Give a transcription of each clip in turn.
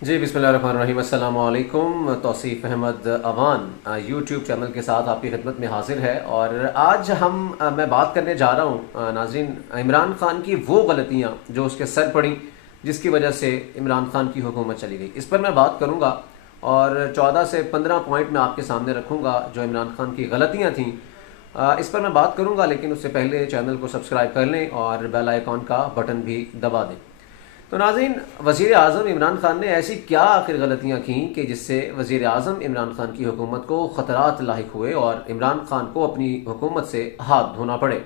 जी बिस्मिल्लाहिर्रहमानिर्रहीम। अस्सलाम वालेकुम। तौसीफ़ अहमद अवान यूट्यूब चैनल के साथ आपकी खिदमत में हाजिर है और आज मैं बात करने जा रहा हूँ नाज़रीन, इमरान खान की वो गलतियाँ जो उसके सर पड़ी, जिसकी वजह से इमरान खान की हुकूमत चली गई। इस पर मैं बात करूँगा और 14 से 15 पॉइंट मैं आपके सामने रखूँगा जो इमरान खान की गलतियाँ थीं। इस पर मैं बात करूँगा, लेकिन उससे पहले चैनल को सब्सक्राइब कर लें और बेल आइकॉन का बटन भी दबा दें। तो नाज़रीन, वज़ीर आज़म इमरान खान ने ऐसी क्या आखिर गलतियाँ की कि जिससे वज़ीर आज़म इमरान खान की हुकूमत को ख़तरात लाहिक हुए और इमरान खान को अपनी हुकूमत से हाथ धोना पड़े।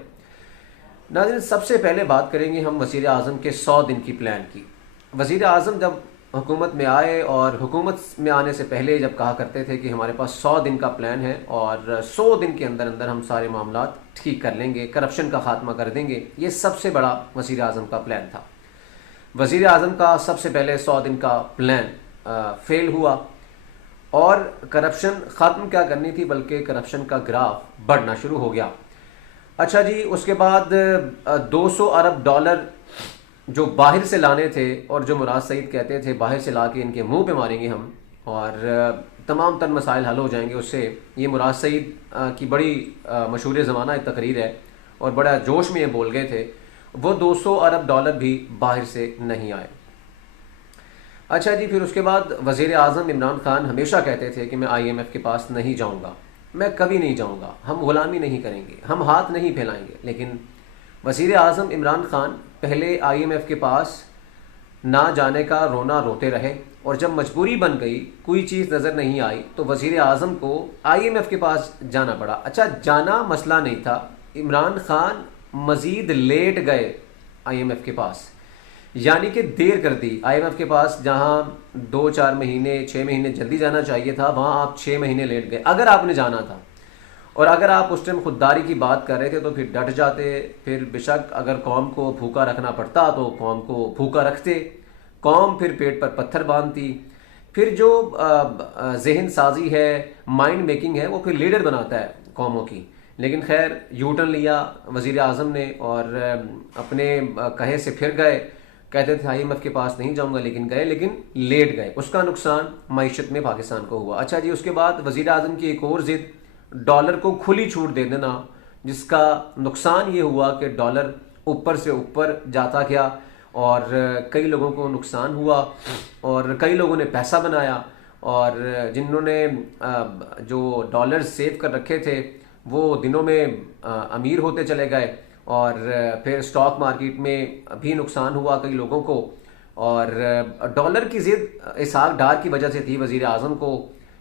नाज़रीन, सबसे पहले बात करेंगे हम वज़ीर आज़म के 100 दिन की प्लान की। वज़ीर आज़म जब हुकूमत में आए और हुकूमत में आने से पहले जब कहा करते थे कि हमारे पास 100 दिन का प्लान है और 100 दिन के अंदर अंदर हम सारे मामलात ठीक कर लेंगे, करप्शन का खात्मा कर देंगे, ये सबसे बड़ा वज़ीर आज़म का प्लान था। वज़ीर आज़म का सबसे पहले 100 दिन का प्लान फेल हुआ और करप्शन ख़त्म क्या करनी थी बल्कि करप्शन का ग्राफ बढ़ना शुरू हो गया। अच्छा जी, उसके बाद 200 अरब डॉलर जो बाहर से लाने थे और जो मुराद सईद कहते थे बाहर से ला के इनके मुंह पे मारेंगे हम और तमाम तर मसाइल हल हो जाएंगे उससे। ये मुराद सईद की बड़ी मशहूर ज़माना एक तकरीर है और बड़ा जोश में ये बोल गए थे। वो 200 अरब डॉलर भी बाहर से नहीं आए। अच्छा जी, फिर उसके बाद वज़ीर आज़म इमरान खान हमेशा कहते थे कि मैं IMF के पास नहीं जाऊंगा, मैं कभी नहीं जाऊंगा, हम गुलामी नहीं करेंगे, हम हाथ नहीं फैलाएंगे। लेकिन वज़ीर आज़म इमरान खान पहले IMF के पास ना जाने का रोना रोते रहे और जब मजबूरी बन गई, कोई चीज़ नज़र नहीं आई, तो वज़ीर आज़म को IMF के पास जाना पड़ा। अच्छा, जाना मसला नहीं था, इमरान खान मज़ीद लेट गए IMF के पास, यानी कि देर कर दी IMF के पास। जहाँ 2-4 महीने 6 महीने जल्दी जाना चाहिए था, वहाँ आप 6 महीने लेट गए। अगर आपने जाना था और अगर आप उस टाइम खुददारी की बात कर रहे थे तो फिर डट जाते। फिर बेशक अगर कौम को भूखा रखना पड़ता तो कौम को भूखा रखते, कौम फिर पेट पर पत्थर बांधती। फिर जो जहन साजी है, माइंड मेकिंग है, वो फिर लीडर बनाता है कौमों की। लेकिन खैर, यू टर्न लिया वज़ीर आज़म ने और अपने कहे से फिर गए। कहते थे IMF के पास नहीं जाऊंगा, लेकिन गए, लेकिन लेट गए। उसका नुकसान मईशत में पाकिस्तान को हुआ। अच्छा जी, उसके बाद वज़ीर आज़म की एक और ज़िद, डॉलर को खुली छूट दे देना, जिसका नुकसान ये हुआ कि डॉलर ऊपर से ऊपर जाता गया और कई लोगों को नुकसान हुआ और कई लोगों ने पैसा बनाया और जिन्होंने जो डॉलर सेव कर रखे थे वो दिनों में अमीर होते चले गए और फिर स्टॉक मार्केट में भी नुकसान हुआ कई लोगों को। और डॉलर की ज़िद इसहाक डार की वजह से थी वज़ीर आज़म को,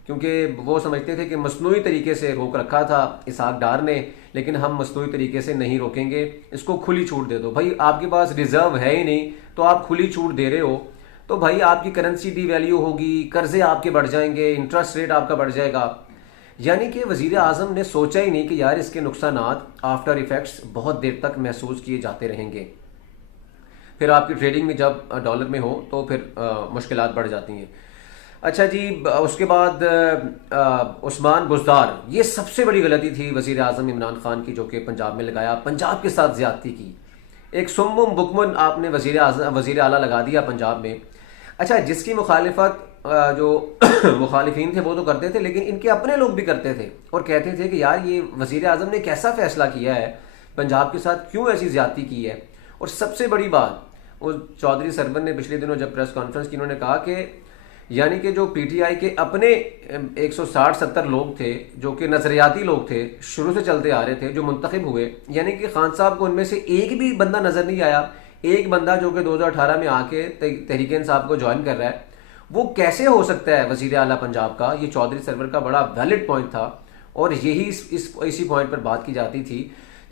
क्योंकि वो समझते थे कि मसनूई तरीके से रोक रखा था इसहाक डार ने, लेकिन हम मसनूई तरीके से नहीं रोकेंगे, इसको खुली छूट दे दो। भाई, आपके पास रिजर्व है ही नहीं तो आप खुली छूट दे रहे हो, तो भाई आपकी करेंसी डी वैल्यू होगी, कर्जे आपके बढ़ जाएंगे, इंटरेस्ट रेट आपका बढ़ जाएगा। यानी कि वज़ीर आज़म ने सोचा ही नहीं कि यार इसके नुकसानात, आफ्टर इफ़ेक्ट्स बहुत देर तक महसूस किए जाते रहेंगे। फिर आपकी ट्रेडिंग में जब डॉलर में हो तो फिर मुश्किलात बढ़ जाती हैं। अच्छा जी, उसके बाद उस्मान बुज़दार, ये सबसे बड़ी गलती थी वज़ीर आज़म इमरान खान की, जो कि पंजाब में लगाया, पंजाब के साथ ज़्यादती की। एक सुम्मुम बुकमन आपने वज़ीर आला लगा दिया पंजाब में। अच्छा, जिसकी मुखालिफत जो मुखालिफिन थे वो तो करते थे, लेकिन इनके अपने लोग भी करते थे और कहते थे कि यार ये वज़ीर आज़म ने कैसा फ़ैसला किया है, पंजाब के साथ क्यों ऐसी ज़्यादती की है। और सबसे बड़ी बात, वो चौधरी सरवन ने पिछले दिनों जब प्रेस कॉन्फ्रेंस की, उन्होंने कहा कि यानी कि जो PTI के अपने 160-70 लोग थे जो कि नज़रियाती लोग थे, शुरू से चलते आ रहे थे, जो मुंतखब हुए, यानी कि खान साहब को उनमें से एक भी बंदा नज़र नहीं आया। एक बंदा जो कि 2018 में आके तहरीक इंसाफ को ज्वाइन कर रहा है, वो कैसे हो सकता है वज़ीर आला पंजाब का। ये चौधरी सरवर का बड़ा वैलिड पॉइंट था और यही इसी पॉइंट पर बात की जाती थी।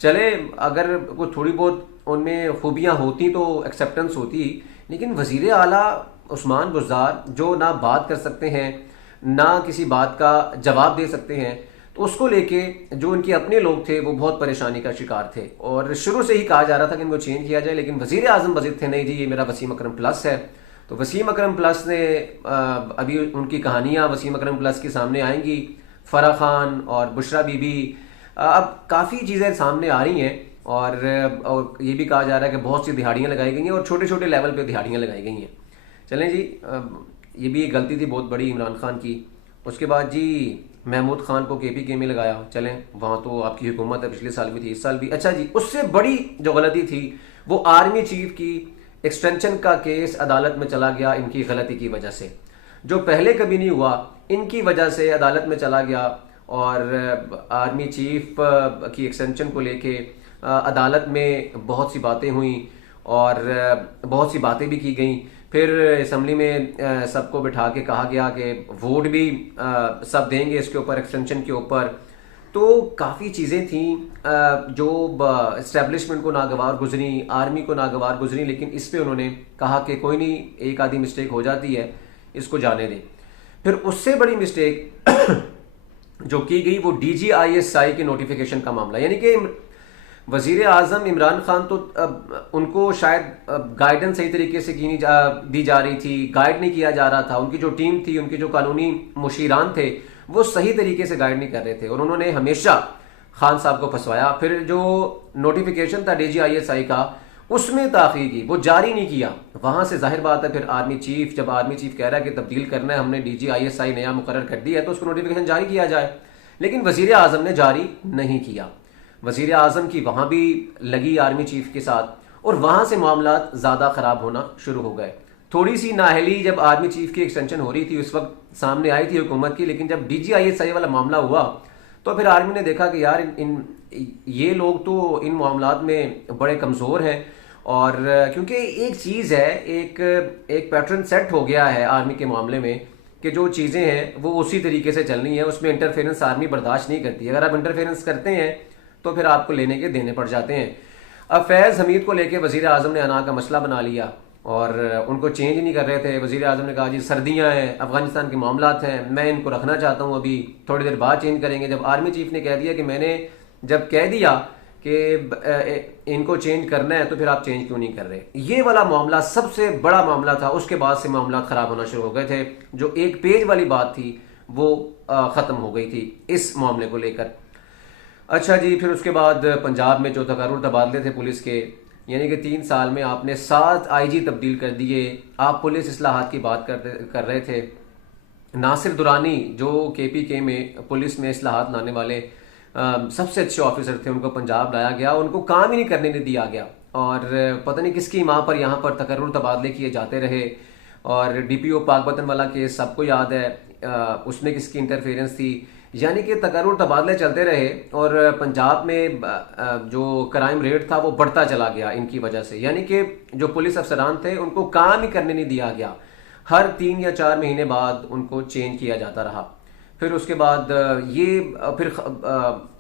चले, अगर कोई थोड़ी बहुत उनमें खूबियाँ होती तो एक्सेप्टेंस होती, लेकिन वज़ीर आला उस्मान बुज़दार जो ना बात कर सकते हैं ना किसी बात का जवाब दे सकते हैं, तो उसको लेके जो इनके अपने लोग थे वो बहुत परेशानी का शिकार थे और शुरू से ही कहा जा रहा था कि इनको चेंज किया जाए। लेकिन वज़ीर आज़म बज़िद थे, नहीं जी ये मेरा वसीम अकरम प्लस है। तो वसीम अकरम प्लस ने अभी उनकी कहानियाँ वसीम अकरम प्लस के सामने आएंगी, फ़रा खान और बुशरा बीबी, अब काफ़ी चीज़ें सामने आ रही हैं और ये भी कहा जा रहा है कि बहुत सी दिहाड़ियाँ लगाई गई हैं और छोटे छोटे लेवल पे दिहाड़ियाँ लगाई गई हैं। चलें जी, ये भी एक गलती थी बहुत बड़ी इमरान खान की। उसके बाद जी महमूद खान को KPK में लगाया, चलें वहाँ तो आपकी हुकूमत है, पिछले साल भी थी, इस साल भी। अच्छा जी, उससे बड़ी जो गलती थी वो आर्मी चीफ की एक्सटेंशन का केस अदालत में चला गया इनकी गलती की वजह से, जो पहले कभी नहीं हुआ, इनकी वजह से अदालत में चला गया। और आर्मी चीफ की एक्सटेंशन को लेके अदालत में बहुत सी बातें हुई और बहुत सी बातें भी की गई। फिर असम्बली में सबको बिठा के कहा गया कि वोट भी सब देंगे इसके ऊपर, एक्सटेंशन के ऊपर। तो काफ़ी चीज़ें थी जो इस्टेब्लिशमेंट को नागवार गुजरी, आर्मी को नागवार गुजरी, लेकिन इस पे उन्होंने कहा कि कोई नहीं, एक आधी मिस्टेक हो जाती है, इसको जाने दें। फिर उससे बड़ी मिस्टेक जो की गई वो DGISI के नोटिफिकेशन का मामला, यानी कि वजीर आजम इमरान खान तो उनको शायद गाइडेंस सही तरीके से दी जा रही थी, गाइड नहीं किया जा रहा था। उनकी जो टीम थी, उनके जो कानूनी मुशीरान थे, वो सही तरीके से गाइड नहीं कर रहे थे और उन्होंने हमेशा खान साहब को फंसवाया। फिर जो नोटिफिकेशन था DGISI का, उसमें ताख़ीर की, वो जारी नहीं किया। वहां से जाहिर बात है फिर आर्मी चीफ, जब आर्मी चीफ कह रहा है कि तब्दील करना है, हमने DGISI नया मुकर्रर कर दिया है, तो उसको नोटिफिकेशन जारी किया जाए। लेकिन वजीर आजम ने जारी नहीं किया। वजीर आजम की वहां भी लगी आर्मी चीफ के साथ और वहां से मामला ज़्यादा ख़राब होना शुरू हो गए। थोड़ी सी नाहली जब आर्मी चीफ की एक्सटेंशन हो रही थी उस वक्त सामने आई थी हुकूमत की, लेकिन जब DGISI वाला मामला हुआ तो फिर आर्मी ने देखा कि यार ये लोग तो इन मामलात में बड़े कमज़ोर हैं। और क्योंकि एक चीज़ है, एक पैटर्न सेट हो गया है आर्मी के मामले में कि जो चीज़ें हैं वो उसी तरीके से चलनी है, उसमें इंटरफेरेंस आर्मी बर्दाश्त नहीं करती। अगर आप इंटरफेरेंस करते हैं तो फिर आपको लेने के देने पड़ जाते हैं। अब फैज़ हमीद को लेके वज़ीर आज़म ने अना का मसला बना लिया और उनको चेंज नहीं कर रहे थे। वज़ीर आज़म ने कहा जी सर्दियाँ हैं, अफगानिस्तान के मामलात हैं, मैं इनको रखना चाहता हूँ, अभी थोड़ी देर बाद चेंज करेंगे। जब आर्मी चीफ ने कह दिया कि मैंने जब कह दिया कि इनको चेंज करना है तो फिर आप चेंज क्यों नहीं कर रहे, ये वाला मामला सबसे बड़ा मामला था। उसके बाद से मामला ख़राब होना शुरू हो गए थे। जो एक पेज वाली बात थी वो ख़त्म हो गई थी इस मामले को लेकर। अच्छा जी, फिर उसके बाद पंजाब में जो तकर्रुर तबादले थे पुलिस के, यानी कि 3 साल में आपने 7 IG तब्दील कर दिए। आप पुलिस इस्लाहात की बात कर रहे थे। नासिर दुरानी जो KPK में पुलिस में इस्लाहात लाने वाले सबसे अच्छे ऑफिसर थे, उनको पंजाब लाया गया, उनको काम ही नहीं करने दिया गया और पता नहीं किसकी माँ पर यहाँ पर तकर्रुर तबादले किए जाते रहे। और DPO पाकपतन वाला केस सबको याद है, उसमें किसकी इंटरफेरेंस थी। यानी कि तकर्रुर तबादले चलते रहे और पंजाब में जो क्राइम रेट था वो बढ़ता चला गया इनकी वजह से। यानी कि जो पुलिस अफसरान थे उनको काम ही करने नहीं दिया गया, हर 3 या 4 महीने बाद उनको चेंज किया जाता रहा। फिर उसके बाद ये फिर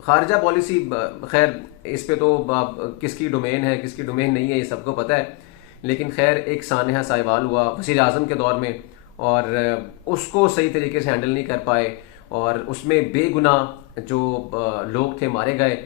खारजा पॉलिसी, खैर इस पे तो किसकी डोमेन है किसकी डोमेन नहीं है ये सबको पता है, लेकिन खैर एक सानहा साहिवाल हुआ वज़ीर आज़म के दौर में और उसको सही तरीके से हैंडल नहीं कर पाए और उसमें बेगुनाह जो लोग थे मारे गए,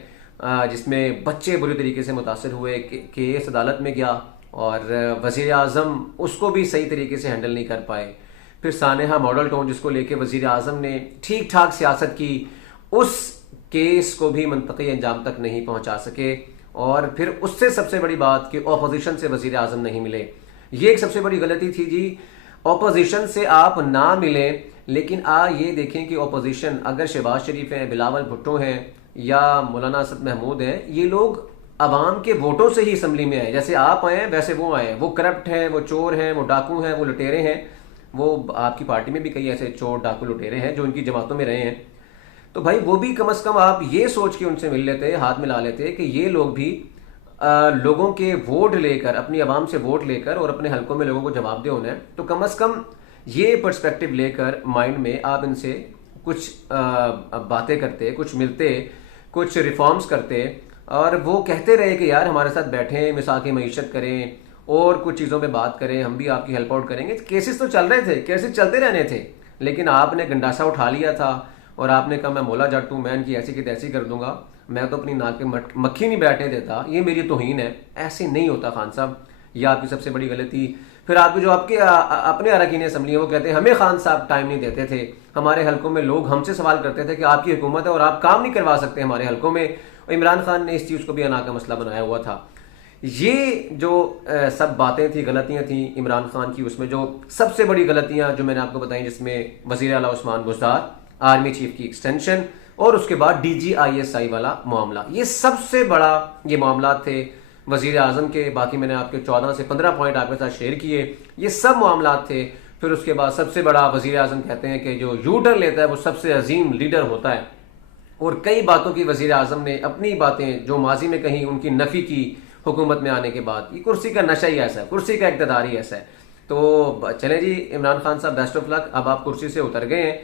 जिसमें बच्चे बुरी तरीके से मुतासर हुए। केस अदालत में गया और वज़ीर आज़म उसको भी सही तरीके से हैंडल नहीं कर पाए। फिर सानेहा मॉडल टाउन जिसको लेके वज़ीर आज़म ने ठीक ठाक सियासत की, उस केस को भी मंतकी अंजाम तक नहीं पहुंचा सके। और फिर उससे सबसे बड़ी बात कि अपोजिशन से वज़ीर आज़म नहीं मिले, ये एक सबसे बड़ी गलती थी जी। अपोजिशन से आप ना मिले, लेकिन ये देखें कि अपोजिशन अगर शहबाज शरीफ हैं, बिलावल भुट्टो हैं या मौलाना असद महमूद हैं, ये लोग अवाम के वोटों से ही असम्बली में आए। जैसे आप आए हैं वैसे वो आए। वो करप्ट हैं, वो चोर हैं, वो डाकू हैं, वो लुटेरे हैं। वो आपकी पार्टी में भी कई ऐसे चोर डाकू लुटेरे हैं जो उनकी जमातों में रहे हैं। तो भाई वो भी कम से कम आप ये सोच के उनसे मिल लेते, हाथ मिला लेते कि ये लोग भी लोगों के वोट लेकर, अपनी आवाम से वोट लेकर और अपने हलकों में लोगों को जवाब दे होना है। तो कम से कम ये पर्सपेक्टिव लेकर माइंड में आप इनसे कुछ बातें करते, कुछ मिलते, कुछ रिफॉर्म्स करते और वो कहते रहे कि यार हमारे साथ बैठें, मिसाक मईशत करें और कुछ चीज़ों पे बात करें, हम भी आपकी हेल्प आउट करेंगे। केसेस तो चल रहे थे, केसेस चलते रहने थे, लेकिन आपने गंडासा उठा लिया था और आपने कहा मैं मौला जट हूँ, मैं इनकी ऐसी की तैसी कर दूंगा, मैं तो अपनी नाक पे मक्खी नहीं बैठने देता, ये मेरी तौहीन है। ऐसे नहीं होता खान साहब, यह आपकी सबसे बड़ी गलती। फिर आपके जो आपके अपने अरकान असम्बली है वो कहते हैं हमें खान साहब टाइम नहीं देते थे। हमारे हलकों में लोग हमसे सवाल करते थे कि आपकी हुकूमत है और आप काम नहीं करवा सकते हमारे हलकों में। इमरान खान ने इस चीज़ को भी अना का मसला बनाया हुआ था। ये जो सब बातें थी, गलतियां थी इमरान खान की, उसमें जो सबसे बड़ी गलतियां जो मैंने आपको बताई, जिसमें वजीर आला उस्मान बुज़दार, आर्मी चीफ की एक्सटेंशन और उसके बाद DGISI वाला मामला, ये सबसे बड़ा ये मामला थे वजीर आजम के। बाकी मैंने आपके 14 से 15 पॉइंट आपके साथ शेयर किए, ये सब मामला थे। फिर उसके बाद सबसे बड़ा वजीर आजम कहते हैं कि जो यू टर्न लेता है वो सबसे अजीम लीडर होता है, और कई बातों की वजीर आजम ने अपनी बातें जो माजी में कहीं उनकी नफी की हुकूमत में आने के बाद। ये कुर्सी का नशा ही ऐसा है, कुर्सी का इक़्तिदार ही ऐसा है। तो चले जी, इमरान खान साहब बेस्ट ऑफ लक। अब आप कुर्सी से उतर गए हैं,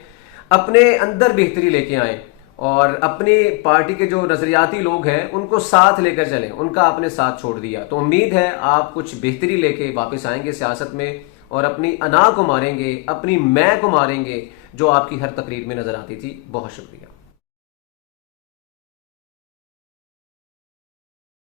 अपने अंदर बेहतरी लेके आए और अपनी पार्टी के जो नजरियाती लोग हैं उनको साथ लेकर चलें, उनका आपने साथ छोड़ दिया। तो उम्मीद है आप कुछ बेहतरी लेके वापस आएंगे सियासत में और अपनी अना को मारेंगे, अपनी मैं को मारेंगे जो आपकी हर तकरीर में नजर आती थी। बहुत शुक्रिया।